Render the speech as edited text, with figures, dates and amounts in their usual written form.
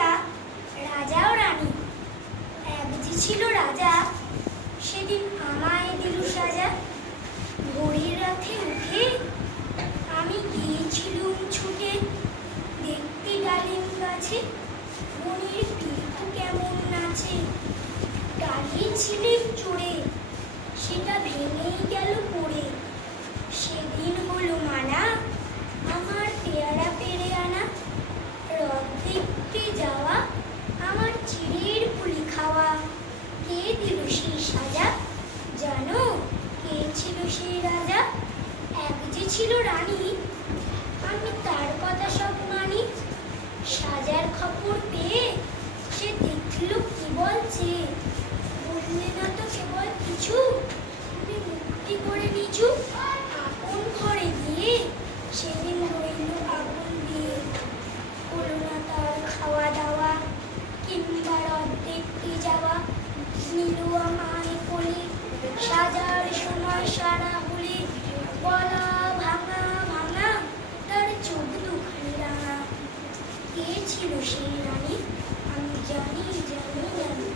কবিতা রাজা ও রানী। এক যে ছিল রাজা, সেদিন আমায় দিল সাজা। ভোরের রাতে উঠে আমি গিয়েছিলুম ছুটে দেখতে ডালিম গাছে বনের পিকু কেমন নাচে। দাঁড়িয়েছিলেন চড়ে, সেটা ভেঙেই গেল পড়ে। সেদিন হলো মানা আমার পেয়ারা পেরে আনা। রথ দেখতে যাওয়া আমার চিড়ের পুলি খাওয়া। কে দিল সেই সাজা জানো? কে ছিল সেই রাজা? এক যে ছিল রানী, আমি তার কথা সব মানি। সাজার খবর পেয়ে সে দেখল কি বলছে, বললে না তো কেবল কিছু, তুমি মুক্তি করে নিচু। আপন ঘরে গিয়ে সেদিন রইল আগুন দিয়ে, হলো না তার খাওয়া দাওয়া কিংবা রথ দেখতে যাওয়া। নিল আমায় কোলে সাজার সময় সারা হলে, গলা ভাঙা ভাঙা তার চোখ দুখানি রাঙা। কে ছিল সেই রানী? আমি জানি জানি জানি।